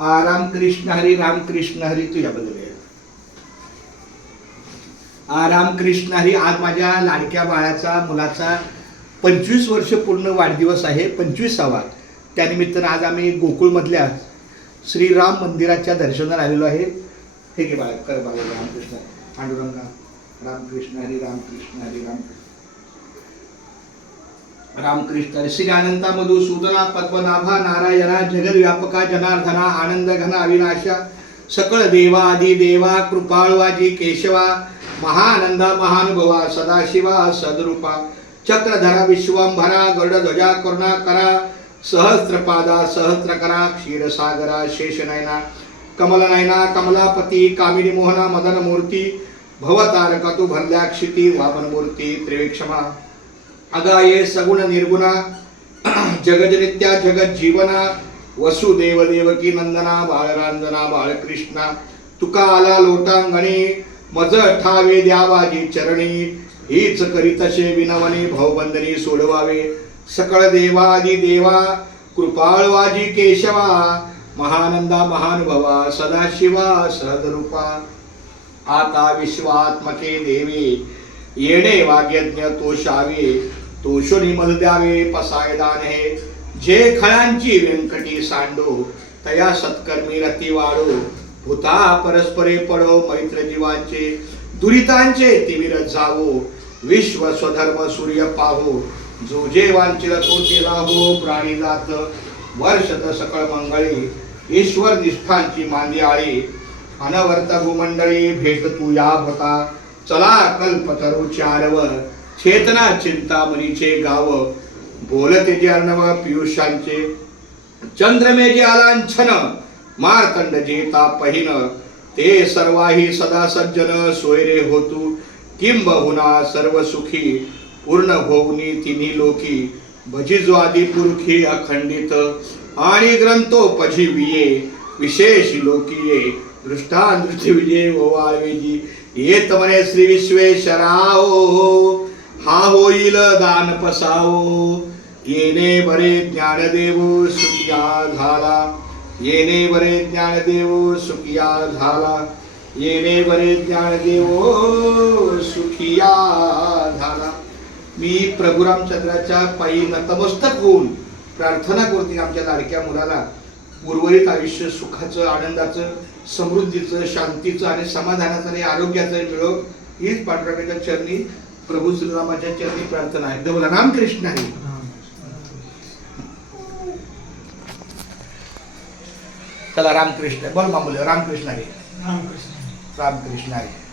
रामकृष्ण हरी तुझ्या बदल रामकृष्ण हरी. आज माझ्या लाडक्या बाळाचा मुलाचा 25 वर्ष पूर्ण वाढदिवस आहे, 25वा. त्यानिमित्तानं आज आम्ही गोकुळमधल्या श्रीराम मंदिराच्या दर्शनाला आलेलो आहे. हे घे बाळा, कर बाळा. रामकृष्ण पांडुरंगा रामकृष्ण हरी रामकृष्ण हरी. श्री अनंता मधुसूदना पद्मनाभा नारायणा जगद्व्यापका जनार्दना आनंद घना अविनाशा सकळ देवा आदि देवा कृपाळवाजी केशवा महानंदा महानुभवा सदाशिवा सदरूपा चक्रधरा विश्वंभरा गरुडध्वजा करुणाकरा सहस्त्रपादा सहस्त्रकरा क्षीरसागरा शेषनयना कमलनयना कमलापती कामिनी मोहना मदन मूर्ती भवतारका तू भरल्या क्षिती वामन मूर्ती त्रिविक्षमा अगाये सगुण निर्गुणा जगजनित्या जगत जीवना वसुदेव देवकी नंदना बाळरांजना बाळकृष्णा तुका आला लोटांगणी मज ठावे द्यावाजी चरणी हीच करीतसे विनवणे भवबंधनी सोडवावे सकळ देवादी देवा कृपाळवाजी केशवा महानंदा महानुभवा सदाशिवा सहदरूपा आता विश्वात्मके देवे येणे वाग्यज्ञ तोषावे तोषोनी मल द्यावे पसायदान हे जे खळांची व्यंकटी सांडो तया सत्कर्मी रती वाढो भूता परस्परे पडो मैत्र जीवांचे दुरितांचे तिमिर जावो विश्व स्वधर्म सूर्य पाहो जो जे वांचिल तो केला हो प्राणी जात वर्षत सकळ मंगळी ईश्वर निष्ठांची मांदी आळी अनवर्त भूमंडळी भेट तू या होता चला कल्पतरू चारव चेतना चिंतामणीचे गाव बोलते जे अर्णव पियुषांचे चंद्रमे जे आलांछन मार्तंड जे तापहीन ते सर्वाही सदा सज्जन सोयरे होतू किंबहुना सर्व सुखी पूर्ण होऊनी तिन्ही लोकी भजिजो आदि पुरुखी अखंडित आणि ग्रंथोपजी विये विशेष लोकीये दृष्टांत विजय ओवाळवेजी येत म्हणे श्री विश्वेश्वराओ हा होईल दान पसाओ येणे बरे ज्ञानदेव सुखिया झाला येणे बरे ज्ञानदेव सुखिया झाला येणे बरे ज्ञानदेव सुखिया झाला. मी प्रभू रामचंद्राच्या पायी नतमस्तक होऊन प्रार्थना करते आमच्या लाडक्या मुलाला उर्वरित आयुष्य सुखाचं आनंदाचं समृद्धीचं शांतीचं आणि समाधानाचं आणि आरोग्याचं मिळो हीच पांडुरंगाच्या चरणी प्रभू श्रीरामाच्या चरणी प्रार्थना आहे. एकदा बोला रामकृष्ण हरी. चला रामकृष्ण बोल मामूली रामकृष्ण हरी रामकृष्ण हरी.